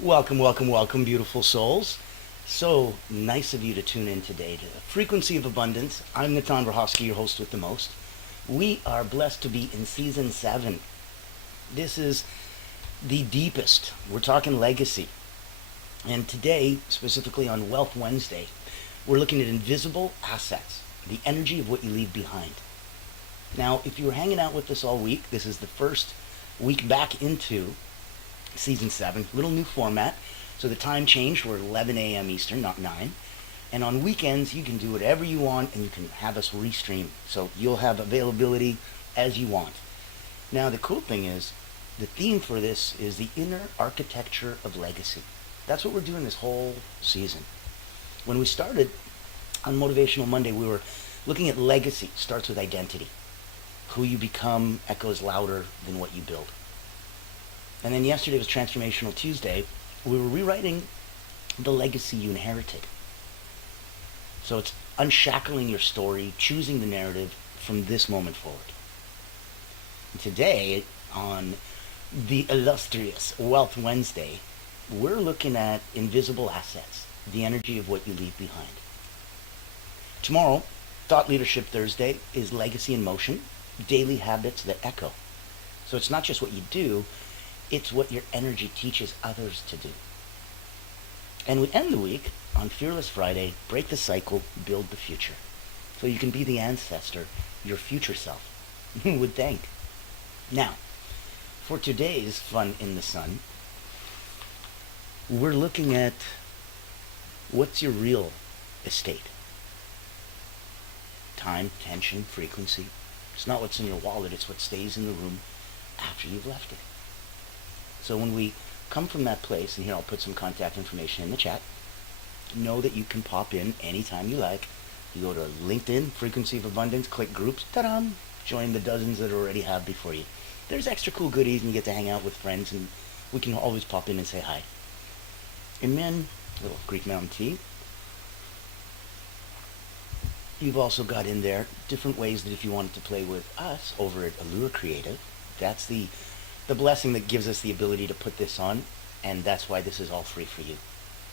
Welcome, welcome, welcome, beautiful souls. So nice of you to tune in today to the Frequency of Abundance. I'm Natan Verhofsky, your host with the most. We are blessed to be in season 7. This is the deepest. We're talking legacy. And today, specifically on Wealth Wednesday, we're looking at invisible assets, the energy of what you leave behind. Now, if you were hanging out with us all week, this is the first week back into season 7, little new format. So the time changed. We're 11 a.m. Eastern, not 9. And on weekends, you can do whatever you want and you can have us restream. So you'll have availability as you want. Now, the cool thing is, the theme for this is the inner architecture of legacy. That's what we're doing this whole season. When we started on Motivational Monday, we were looking at legacy. Starts with identity. Who you become echoes louder than what you build. And then yesterday was Transformational Tuesday. We were rewriting the legacy you inherited. So it's unshackling your story, choosing the narrative from this moment forward. And today, on the illustrious Wealth Wednesday, we're looking at invisible assets, the energy of what you leave behind. Tomorrow, Thought Leadership Thursday, is Legacy in Motion, daily habits that echo. So it's not just what you do, it's what your energy teaches others to do. And we end the week on Fearless Friday, break the cycle, build the future. So you can be the ancestor your future self would thank. Now, for today's Fun in the Sun, we're looking at what's your real estate. Time, tension, frequency. It's not what's in your wallet, it's what stays in the room after you've left it. So when we come from that place, and here I'll put some contact information in the chat, know that you can pop in anytime you like. You go to LinkedIn, Frequency of Abundance, click groups, ta-da, join the dozens that already have before you. There's extra cool goodies, and you get to hang out with friends, and we can always pop in and say hi. And then, a little Greek Mountain Tea. You've also got in there different ways that if you wanted to play with us over at Allure Creative, that's the blessing that gives us the ability to put this on, and that's why this is all free for you.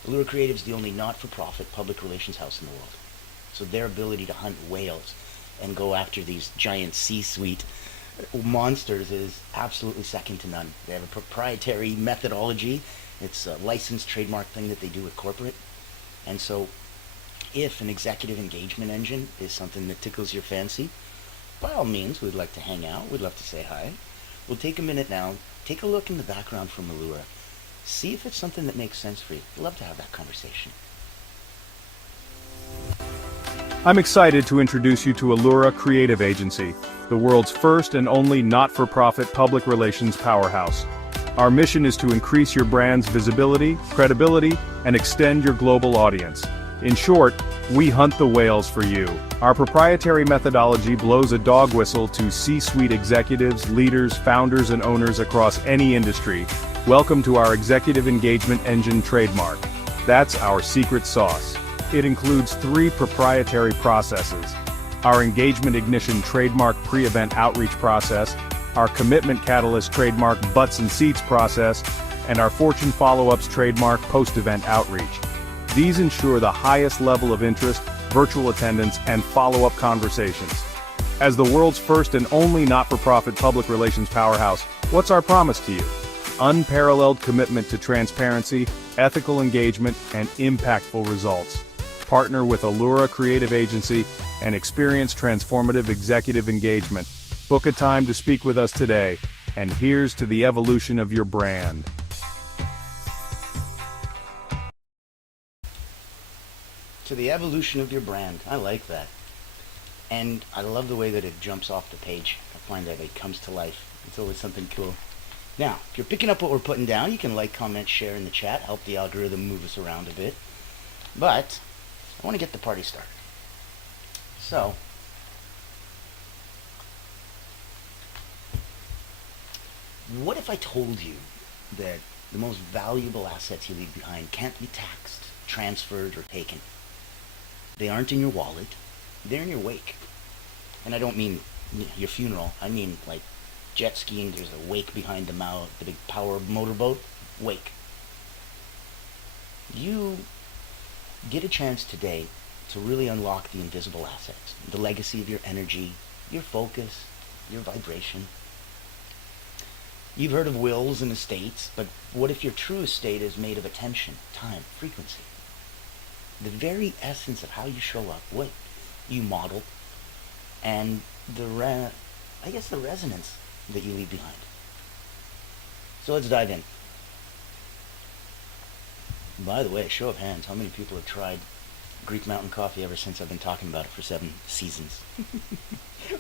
Allure Creative is the only not-for-profit public relations house in the world. So their ability to hunt whales and go after these giant C-suite monsters is absolutely second to none. They have a proprietary methodology. It's a licensed trademark thing that they do with corporate. And so if an executive engagement engine is something that tickles your fancy, by all means, we'd like to hang out. We'd love to say hi. We'll take a minute now, take a look in the background from Allura. See if it's something that makes sense for you. We'd love to have that conversation. I'm excited to introduce you to Allura Creative Agency, the world's first and only not-for-profit public relations powerhouse. Our mission is to increase your brand's visibility, credibility, and extend your global audience. In short, we hunt the whales for you. Our proprietary methodology blows a dog whistle to C-suite executives, leaders, founders, and owners across any industry. Welcome to our Executive Engagement Engine trademark. That's our secret sauce. It includes 3 proprietary processes: our Engagement Ignition trademark pre-event outreach process, our Commitment Catalyst trademark butts and seats process, and our Fortune Follow-ups trademark post-event outreach. These ensure the highest level of interest, virtual attendance, and follow-up conversations. As the world's first and only not-for-profit public relations powerhouse, what's our promise to you? Unparalleled commitment to transparency, ethical engagement, and impactful results. Partner with Allura Creative Agency and experience transformative executive engagement. Book a time to speak with us today, and here's to the evolution of your brand. To the evolution of your brand. I like that. And I love the way that it jumps off the page. I find that it comes to life. It's always something cool. Now, if you're picking up what we're putting down, you can like, comment, share in the chat, help the algorithm move us around a bit. But I want to get the party started. So, what if I told you that the most valuable assets you leave behind can't be taxed, transferred, or taken? They aren't in your wallet, they're in your wake. And I don't mean your funeral, I mean like jet skiing, there's a wake behind the big power motorboat, wake. You get a chance today to really unlock the invisible assets, the legacy of your energy, your focus, your vibration. You've heard of wills and estates, but what if your true estate is made of attention, time, frequency? The very essence of how you show up, what you model, and the resonance that you leave behind. So let's dive in. By the way, show of hands, how many people have tried Greek Mountain Coffee ever since I've been talking about it for 7 seasons?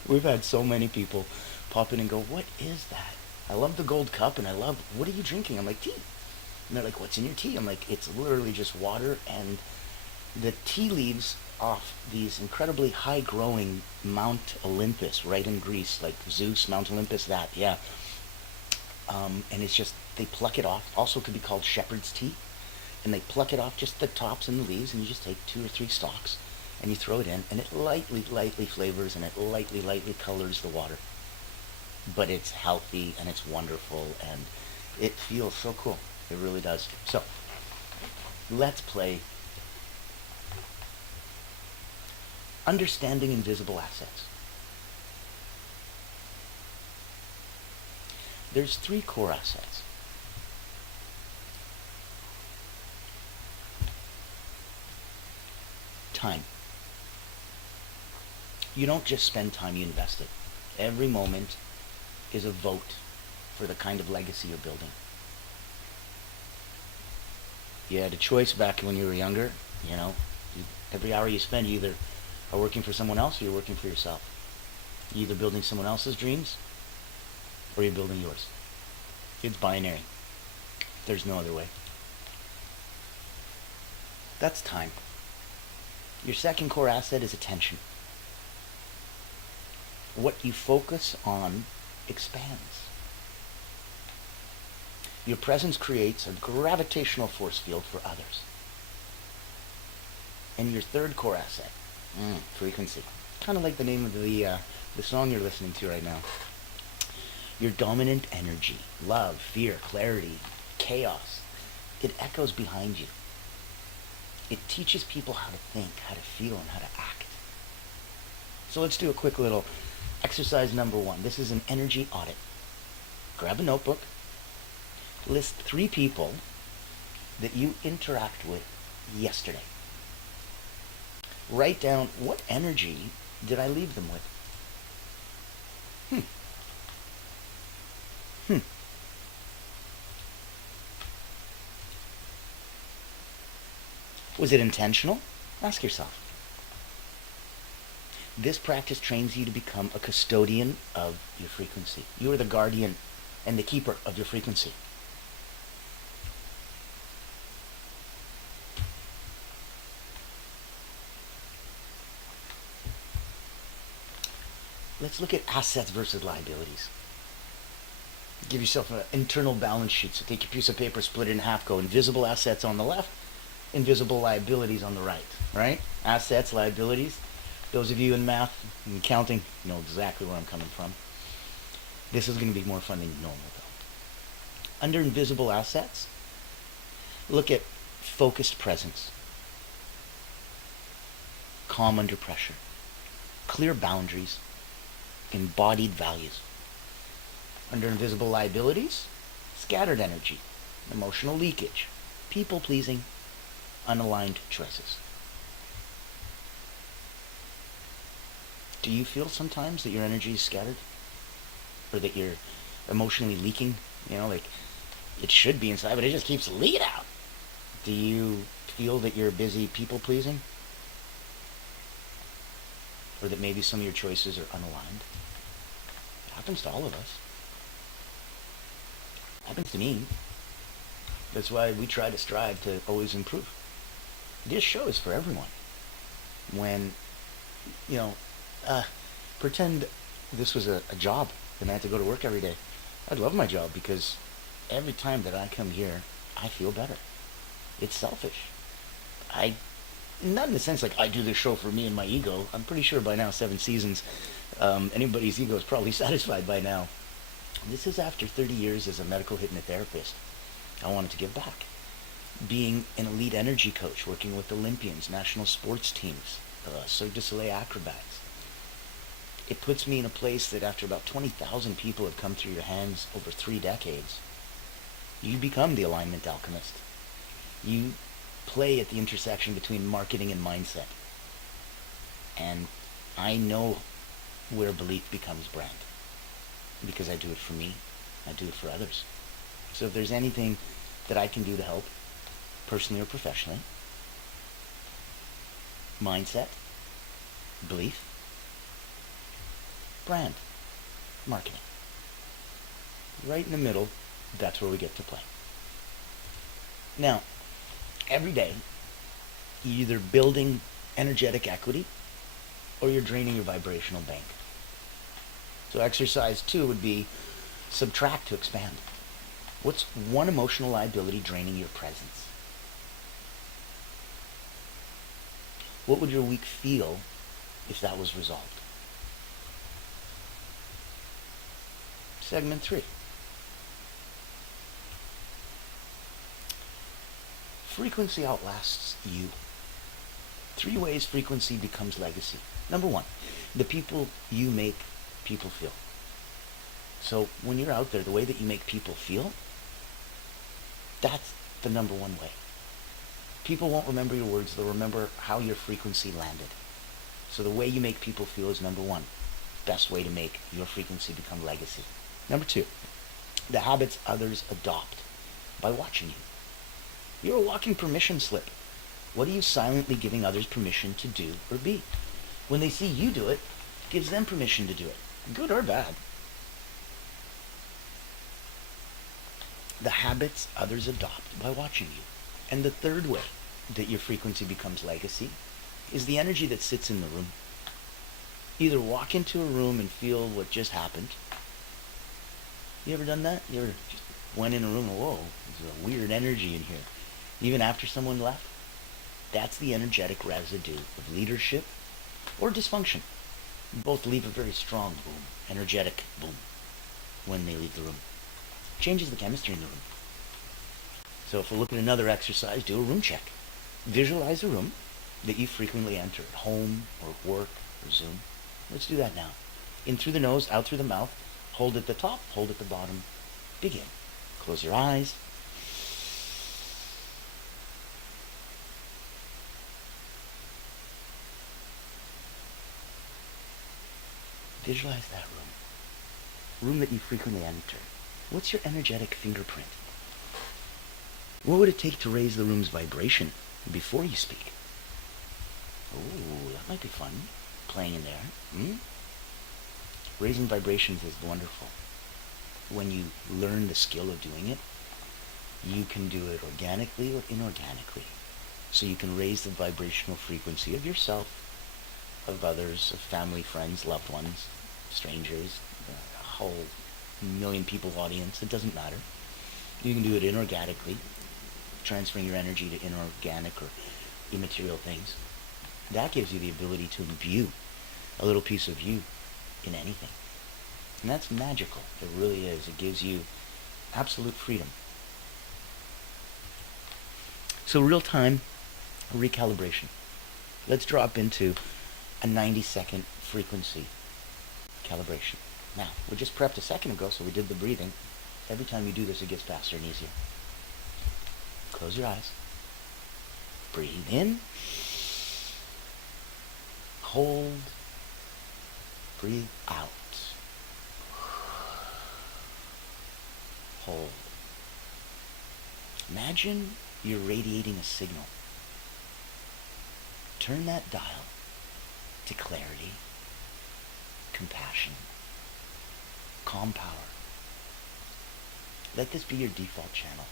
We've had so many people pop in and go, what is that? I love the gold cup, and I love, what are you drinking? I'm like, tea. And they're like, what's in your tea? I'm like, it's literally just water and the tea leaves off these incredibly high-growing Mount Olympus right in Greece, like Zeus, Mount Olympus, that, yeah. And it's just, they pluck it off. Also could be called shepherd's tea. And they pluck it off, just the tops and the leaves, and you just take 2 or 3 stalks, and you throw it in, and it lightly flavors, and it lightly colors the water. But it's healthy, and it's wonderful, and it feels so cool. It really does. So, let's play Understanding Invisible Assets. There's 3 core assets. Time. You don't just spend time, you invest it. Every moment is a vote for the kind of legacy you're building. You had a choice back when you were younger, every hour you spend, you either are working for someone else or you're working for yourself. You're either building someone else's dreams or you're building yours. It's binary. There's no other way. That's time. Your second core asset is attention. What you focus on expands. Your presence creates a gravitational force field for others. And your third core asset, frequency. Kind of like the name of the song you're listening to right now. Your dominant energy, love, fear, clarity, chaos. It echoes behind you. It teaches people how to think, how to feel, and how to act. So let's do a quick little exercise number 1. This is an energy audit. Grab a notebook. List 3 people that you interact with yesterday. Write down, what energy did I leave them with? Was it intentional? Ask yourself. This practice trains you to become a custodian of your frequency. You are the guardian and the keeper of your frequency. Let's look at assets versus liabilities. Give yourself an internal balance sheet. So take your piece of paper, split it in half, go invisible assets on the left, invisible liabilities on the right? Assets, liabilities. Those of you in math and counting know exactly where I'm coming from. This is going to be more fun than normal, though. Under invisible assets, look at focused presence, calm under pressure, clear boundaries, embodied values. Under invisible liabilities, scattered energy, emotional leakage, people-pleasing, unaligned choices. Do you feel sometimes that your energy is scattered? Or that you're emotionally leaking? Like it should be inside, but it just keeps leaking out. Do you feel that you're busy people-pleasing? Or that maybe some of your choices are unaligned? It happens to all of us. It happens to me. That's why we try to strive to always improve. This show is for everyone. When, pretend this was a job and I had to go to work every day. I'd love my job because every time that I come here, I feel better. It's selfish. Not in the sense like I do this show for me and my ego. I'm pretty sure by now, 7 seasons, anybody's ego is probably satisfied by now. This is after 30 years as a medical hypnotherapist. I wanted to give back. being an elite energy coach, working with Olympians, national sports teams, Cirque du Soleil acrobats. It puts me in a place that after about 20,000 people have come through your hands over 3 decades, you become the alignment alchemist. You play at the intersection between marketing and mindset. And I know where belief becomes brand. Because I do it for me, I do it for others. So if there's anything that I can do to help, personally or professionally, mindset, belief, brand, marketing. Right in the middle, that's where we get to play. Now, every day, you're either building energetic equity or you're draining your vibrational bank. So exercise 2 would be subtract to expand. What's one emotional liability draining your presence? What would your week feel if that was resolved? Segment 3. Frequency outlasts you. 3 ways frequency becomes legacy. Number 1, the people you make people feel. So when you're out there, the way that you make people feel, that's the number 1 way. People won't remember your words, they'll remember how your frequency landed. So the way you make people feel is number 1. Best way to make your frequency become legacy. Number 2, the habits others adopt by watching you. You're a walking permission slip. What are you silently giving others permission to do or be? When they see you do it, it gives them permission to do it, good or bad. The habits others adopt by watching you. And the 3rd way that your frequency becomes legacy is the energy that sits in the room. Either walk into a room and feel what just happened. You ever done that? You ever just went in a room and, whoa, there's a weird energy in here. Even after someone left? That's the energetic residue of leadership or dysfunction. Both leave a very strong boom, energetic boom, when they leave the room. Changes the chemistry in the room. So if we look at another exercise, do a room check. Visualize a room that you frequently enter at home or at work or Zoom. Let's do that now. In through the nose, out through the mouth. Hold at the top, hold at the bottom. Begin. Close your eyes. Visualize that room. Room that you frequently enter. What's your energetic fingerprint? What would it take to raise the room's vibration before you speak? Oh, that might be fun. Playing in there. Raising vibrations is wonderful. When you learn the skill of doing it, you can do it organically or inorganically. So you can raise the vibrational frequency of yourself, of others, of family, friends, loved ones, strangers, a whole million people audience. It doesn't matter. You can do it inorganically, transferring your energy to inorganic or immaterial things. That gives you the ability to imbue a little piece of you in anything. And that's magical. It really is. It gives you absolute freedom. So real-time recalibration. Let's drop into a 90-second frequency calibration. Now, we just prepped a second ago, so we did the breathing. Every time you do this, it gets faster and easier. Close your eyes. Breathe in. Hold. Breathe out. Hold. Imagine you're radiating a signal. Turn that dial to clarity, compassion, calm power. Let this be your default channel.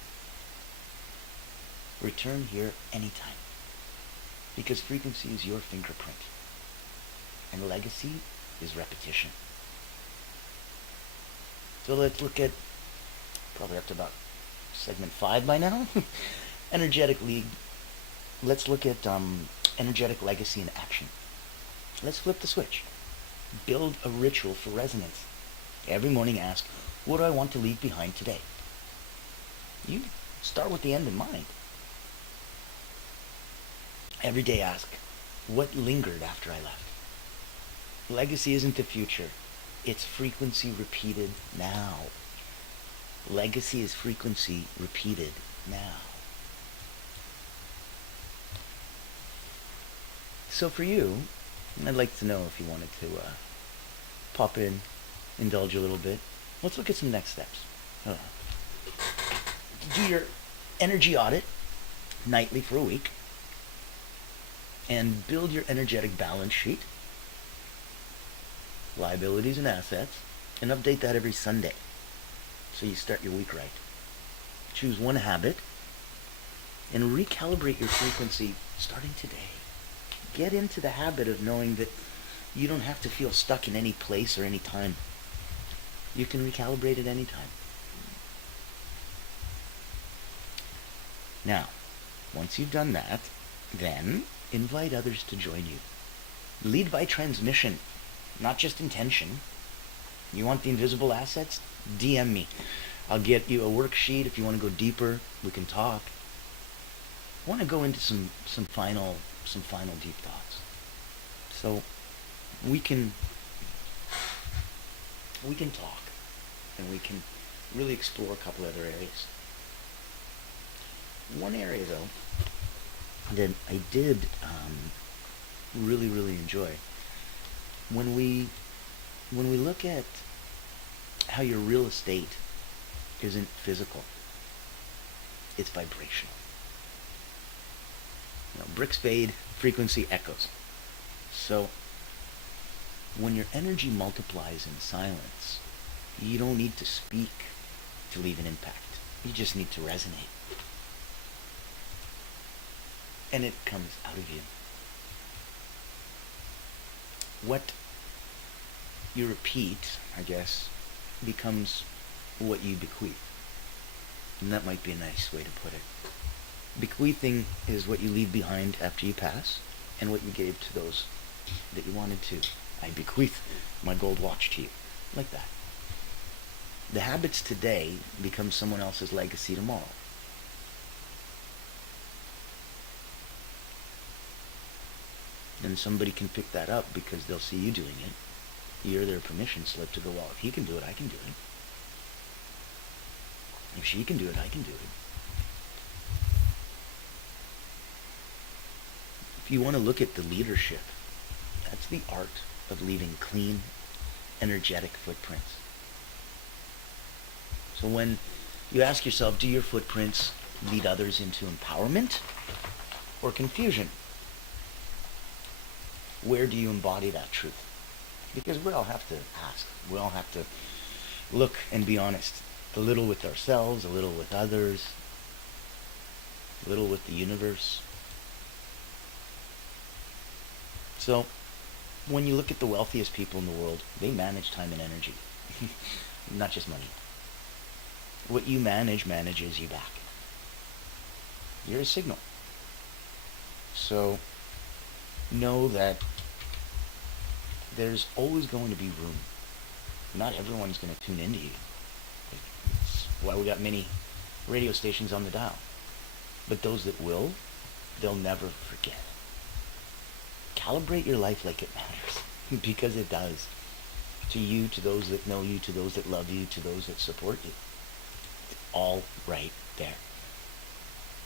Return here anytime, because frequency is your fingerprint, and legacy is repetition. So let's look at, probably up to about segment 5 by now, energetic league. Let's look at energetic legacy in action. Let's flip the switch. Build a ritual for resonance. Every morning ask, what do I want to leave behind today? You start with the end in mind. Every day ask, what lingered after I left? Legacy isn't the future. It's frequency repeated now. Legacy is frequency repeated now. So for you, I'd like to know if you wanted to pop in, indulge a little bit. Let's look at some next steps. Do your energy audit nightly for a week and build your energetic balance sheet, liabilities and assets, and update that every Sunday so you start your week right. Choose one habit and recalibrate your frequency starting today. Get into the habit of knowing that you don't have to feel stuck in any place or any time. You can recalibrate at any time. Now, once you've done that, then invite others to join you. Lead by transmission, not just intention. You want the invisible assets? DM me. I'll get you a worksheet. If you want to go deeper, we can talk. I want to go into some final deep thoughts. So we can talk, and we can really explore a couple other areas. One area though that I did really enjoy, when we look at how your real estate isn't physical, it's vibrational. Brick spade, frequency echoes. So when your energy multiplies in silence, you don't need to speak to leave an impact. You just need to resonate. And it comes out of you. What you repeat, I guess, becomes what you bequeath. And that might be a nice way to put it. Bequeathing is what you leave behind after you pass, and what you gave to those that you wanted to. I bequeath my gold watch to you. Like that. The habits today become someone else's legacy tomorrow. And somebody can pick that up because they'll see you doing it. You're their permission slip to go, well, if he can do it, I can do it. If she can do it, I can do it. If you want to look at the leadership, that's the art of leaving clean, energetic footprints. So when you ask yourself, do your footprints lead others into empowerment or confusion? Where do you embody that truth? Because we all have to ask. We all have to look and be honest. A little with ourselves, a little with others, a little with the universe. So, when you look at the wealthiest people in the world, they manage time and energy. Not just money. What you manage manages you back. You're a signal. So, know that there's always going to be room. Not everyone's going to tune into you. That's why we got many radio stations on the dial. But those that will, they'll never forget. Calibrate your life like it matters. Because it does. To you, to those that know you, to those that love you, to those that support you. It's all right there.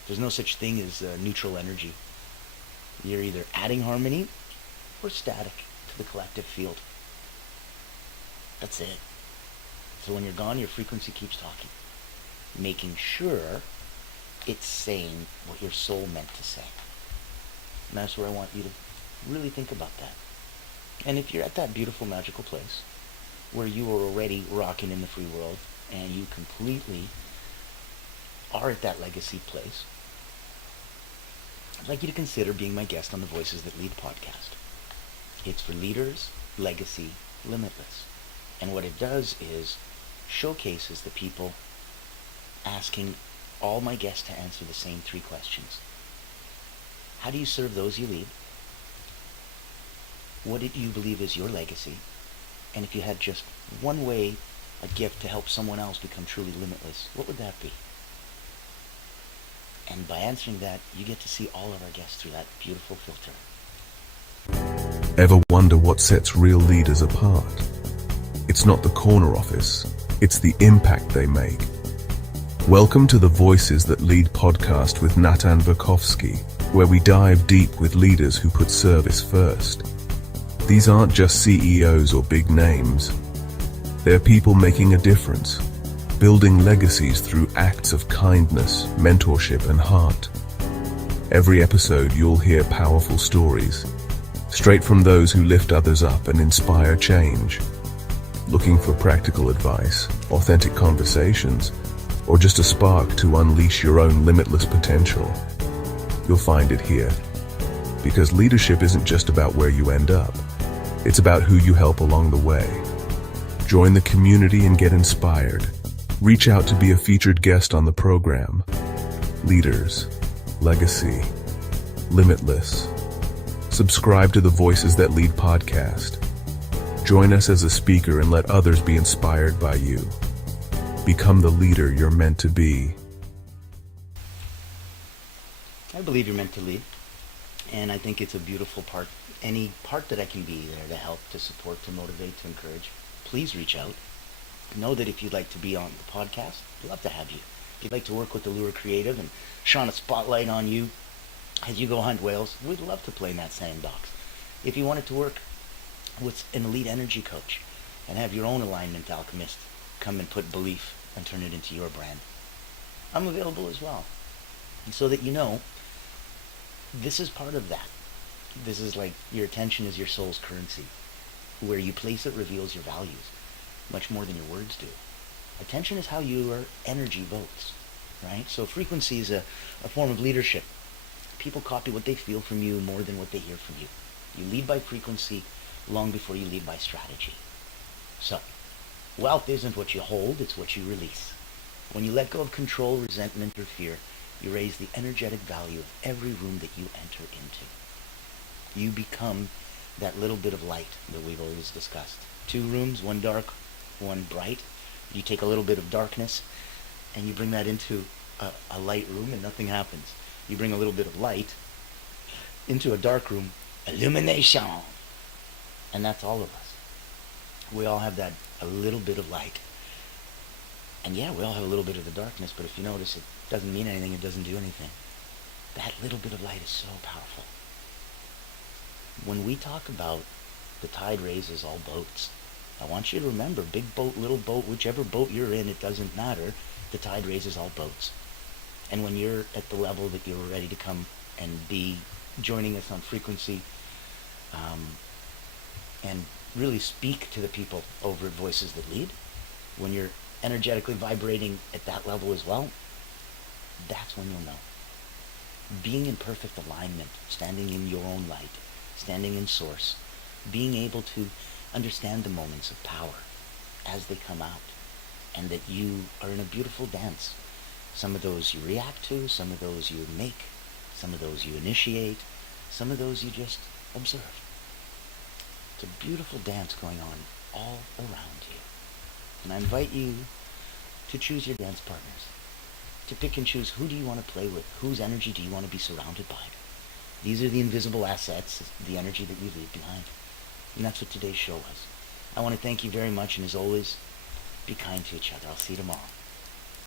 There's no such thing as neutral energy. You're either adding harmony or static to the collective field. That's it. So when you're gone, your frequency keeps talking, making sure it's saying what your soul meant to say. And that's where I want you to really think about that. And if you're at that beautiful, magical place where you are already rocking in the free world and you completely are at that legacy place, I'd like you to consider being my guest on the Voices That Lead podcast. It's for leaders, legacy, limitless. And what it does is showcases the people asking all my guests to answer the same 3 questions. How do you serve those you lead? What do you believe is your legacy? And if you had just one way, a gift to help someone else become truly limitless, what would that be? And by answering that, you get to see all of our guests through that beautiful filter. Ever wonder what sets real leaders apart? It's not the corner office, it's the impact they make. Welcome to the Voices That Lead podcast with Natan Verkovsky, where we dive deep with leaders who put service first. These aren't just CEOs or big names. They're people making a difference, building legacies through acts of kindness, mentorship, and heart. Every episode you'll hear powerful stories, straight from those who lift others up and inspire change. Looking for practical advice, authentic conversations, or just a spark to unleash your own limitless potential? You'll find it here. Because leadership isn't just about where you end up, it's about who you help along the way. Join the community and get inspired. Reach out to be a featured guest on the program. Leaders, Legacy, Limitless. Subscribe to the Voices That Lead podcast. Join us as a speaker and let others be inspired by you. Become the leader you're meant to be. I believe you're meant to lead, and I think it's a beautiful part. Any part that I can be there to help, to support, to motivate, to encourage, please reach out. Know that if you'd like to be on the podcast, we'd love to have you. If you'd like to work with Allura Creative and shine a spotlight on you as you go hunt whales, we'd love to play in that sandbox. If you wanted to work with an elite energy coach and have your own alignment alchemist come and put belief and turn it into your brand, I'm available as well. And so that you know, this is part of that. This is like your attention is your soul's currency. Where you place it reveals your values, much more than your words do. Attention is how your energy votes, right? So frequency is a form of leadership. People copy what they feel from you more than what they hear from you. You lead by frequency long before you lead by strategy. So, wealth isn't what you hold, it's what you release. When you let go of control, resentment, or fear, you raise the energetic value of every room that you enter into. You become that little bit of light that we've always discussed. 2 rooms, one dark, one bright. You take a little bit of darkness and you bring that into a light room and nothing happens. You bring a little bit of light into a dark room, illumination. And that's all of us. We all have that, a little bit of light. And yeah, we all have a little bit of the darkness, but if you notice, it doesn't mean anything, it doesn't do anything. That little bit of light is so powerful. When we talk about the tide raises all boats, I want you to remember, big boat, little boat, whichever boat you're in, it doesn't matter. The tide raises all boats. And when you're at the level that you're ready to come and be joining us on frequency, and really speak to the people over at Voices That Lead, when you're energetically vibrating at that level as well, that's when you'll know. Being in perfect alignment, standing in your own light, standing in source, being able to understand the moments of power as they come out, and that you are in a beautiful dance. Some of those you react to, some of those you make, some of those you initiate, some of those you just observe. It's a beautiful dance going on all around you. And I invite you to choose your dance partners, to pick and choose who do you want to play with, whose energy do you want to be surrounded by. These are the invisible assets, the energy that you leave behind. And that's what today's show was. I want to thank you very much, and as always, be kind to each other. I'll see you tomorrow.